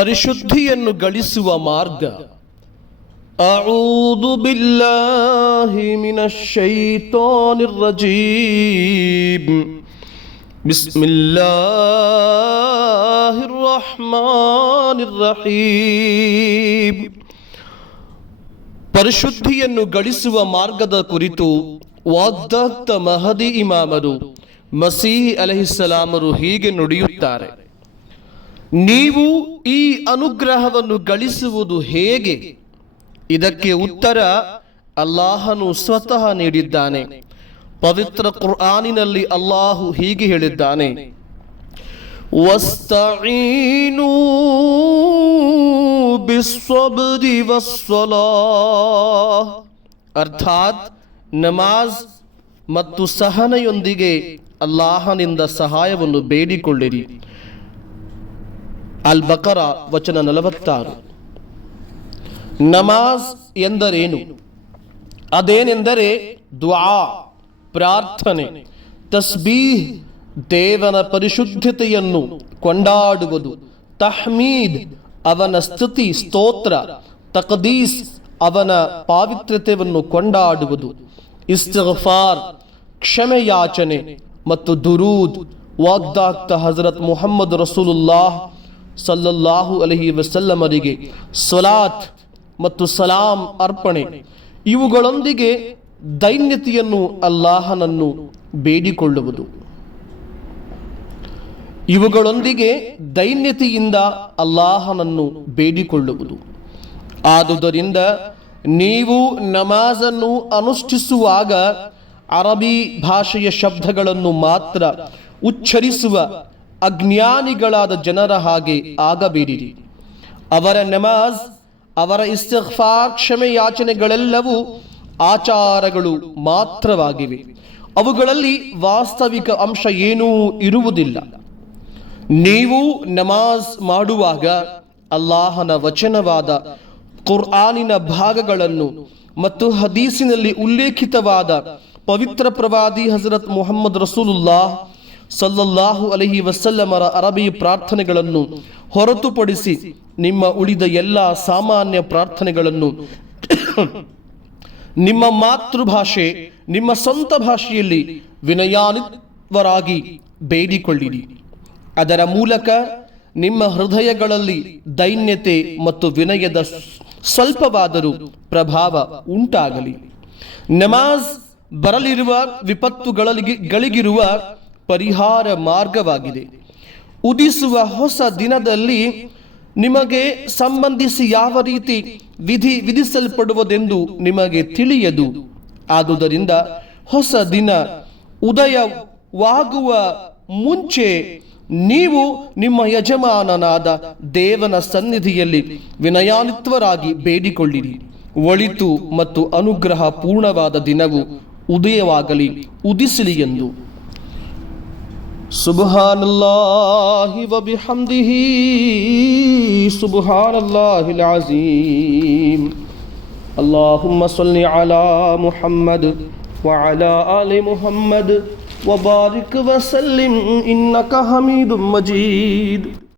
ಪರಿಶುದ್ಧಿಯನ್ನು ಗಳಿಸುವ ಮಾರ್ಗ أعوذ بالله من الشيطان الرجيم بسم الله الرحمن الرحيم ಪರಿಶುದ್ಧಿಯನ್ನು ಗಳಿಸುವ ಮಾರ್ಗದ ಕುರಿತು ವಾಗ್ದಾತ್ತ ಮಹದಿ ಇಮಾಮರು ಮಸೀಹ್ ಅಲಹಿಸಲಾಮರು ಹೀಗೆ ನುಡಿಯುತ್ತಾರೆ ನೀವು ಈ ಅನುಗ್ರಹವನ್ನು ಗಳಿಸುವುದು ಹೇಗೆ? ಇದಕ್ಕೆ ಉತ್ತರ ಅಲ್ಲಾಹನು ಸ್ವತಃ ನೀಡಿದ್ದಾನೆ. ಪವಿತ್ರ ಕುರ್ಆನಿನಲ್ಲಿ ಅಲ್ಲಾಹು ಹೀಗೆ ಹೇಳಿದ್ದಾನೆ. ಅರ್ಥಾತ್ ನಮಾಜ್ ಮತ್ತು ಸಹನೆಯೊಂದಿಗೆ ಅಲ್ಲಾಹನಿಂದ ಸಹಾಯವನ್ನು ಬೇಡಿಕೊಳ್ಳಿರಿ. ಅಲ್ ಬಕರ ವಚನ ನಲವತ್ತಾರು. ನಮಾಜ್ ಎಂದರೇನು? ಅದೇನೆಂದರೆ ದ್ವಾ, ಪ್ರಾರ್ಥನೆ, ತಸ್ಬೀಹ್, ದೇವನ ಪರಿಶುದ್ಧತೆಯನ್ನು ಕೊಂಡಾಡುವುದು, ತಹ್ಮೀದ್, ಅವನ ಸ್ತುತಿ ಸ್ತೋತ್ರ, ತಕದೀಸ್, ಅವನ ಪಾವಿತ್ರ್ಯತೆಯನ್ನು ಕೊಂಡಾಡುವುದು ಇಸ್ತಫಾರ್ ಕ್ಷಮೆಯಾಚನೆ ಮತ್ತು ದುರೂದ್, ವಾಗ್ದಾಕ್ತ ಹಜರತ್ ಮುಹಮ್ಮದ್ ರಸೂಲುಲ್ಲಾಹ್ ಸಲ್ಲಲ್ಲಾಹು ಅಲಹಿ ವಸಲ್ಲಮರಿಗೆ ಸಲಾತ್ ಮತ್ತು ಸಲಾಂ ಅರ್ಪಣೆ. ಇವುಗಳೊಂದಿಗೆ ದೈನ್ಯತೆಯನ್ನು ಅಲ್ಲಾಹನನ್ನು ಬೇಡಿಕೊಳ್ಳುವುದು. ಇವುಗಳೊಂದಿಗೆ ದೈನ್ಯತೆಯಿಂದ ಅಲ್ಲಾಹನನ್ನು ಬೇಡಿಕೊಳ್ಳುವುದು. ಆದುದರಿಂದ ನೀವು ನಮಾಜನ್ನು ಅನುಷ್ಠಿಸುವಾಗ ಅರಬಿ ಭಾಷೆಯ ಶಬ್ದಗಳನ್ನು ಮಾತ್ರ ಉಚ್ಚರಿಸುವ ಅಜ್ಞಾನಿಗಳಾದ ಜನರ ಹಾಗೆ ಆಗಬೇಡಿರಿ. ಅವರ ನಮಾಜ್, ಅವರ ಇಸ್ತಫಾ ಕ್ಷಮೆ ಯಾಚನೆಗಳೆಲ್ಲವೂ ಆಚಾರಗಳು ಮಾತ್ರವಾಗಿವೆ. ಅವುಗಳಲ್ಲಿ ವಾಸ್ತವಿಕ ಅಂಶ ಏನೂ ಇರುವುದಿಲ್ಲ. ನೀವು ನಮಾಜ್ ಮಾಡುವಾಗ ಅಲ್ಲಾಹನ ವಚನವಾದ ಕುರ್ಆನಿನ ಭಾಗಗಳನ್ನು ಮತ್ತು ಹದೀಸಿನಲ್ಲಿ ಉಲ್ಲೇಖಿತವಾದ ಪವಿತ್ರ ಪ್ರವಾದಿ ಹಜರತ್ ಮುಹಮ್ಮದ್ ರಸೂಲುಲ್ಲಾಹ್ ಸಲ್ಲಲ್ಲಾಹು ಅಲಹಿ ವಸಲ್ಲಮರ ಅರಬಿ ಪ್ರಾರ್ಥನೆಗಳನ್ನು ಹೊರತುಪಡಿಸಿ ನಿಮ್ಮ ಉಳಿದ ಎಲ್ಲ ಸಾಮಾನ್ಯ ಪ್ರಾರ್ಥನೆಗಳನ್ನು ನಿಮ್ಮ ಮಾತೃಭಾಷೆ, ನಿಮ್ಮ ಸ್ವಂತ ಭಾಷೆಯಲ್ಲಿ ವಿನಯಾನಿತ್ವರಾಗಿ ಬೇಡಿಕೊಳ್ಳಿರಿ. ಅದರ ಮೂಲಕ ನಿಮ್ಮ ಹೃದಯಗಳಲ್ಲಿ ದೈನ್ಯತೆ ಮತ್ತು ವಿನಯದ ಸ್ವಲ್ಪವಾದರೂ ಪ್ರಭಾವ ಉಂಟಾಗಲಿ. ನಮಾಜ್ ಬರಲಿರುವ ವಿಪತ್ತುಗಳಿಗೆ ಗಳಿಗಿರುವ ಪರಿಹಾರ ಮಾರ್ಗವಾಗಿದೆ. ಉದಿಸುವ ಹೊಸ ದಿನದಲ್ಲಿ ನಿಮಗೆ ಸಂಬಂಧಿಸಿ ಯಾವ ರೀತಿ ವಿಧಿ ವಿಧಿಸಲ್ಪಡುವುದೆಂದು ನಿಮಗೆ ತಿಳಿಯದು. ಆದುದರಿಂದ ಹೊಸ ದಿನ ಉದಯವಾಗುವ ಮುಂಚೆ ನೀವು ನಿಮ್ಮ ಯಜಮಾನನಾದ ದೇವನ ಸನ್ನಿಧಿಯಲ್ಲಿ ವಿನಯಾನಿತ್ವರಾಗಿ ಬೇಡಿಕೊಳ್ಳಿರಿ. ಒಳಿತು ಮತ್ತು ಅನುಗ್ರಹ ಪೂರ್ಣವಾದ ದಿನವು ಉದಯವಾಗಲಿ, ಉದಿಸಲಿ ಎಂದು. سبحان الله وبحمده. سبحان الله العظيم. اللهم صل على محمد وعلى آل محمد وبارك وسلم إنك حميد مجيد.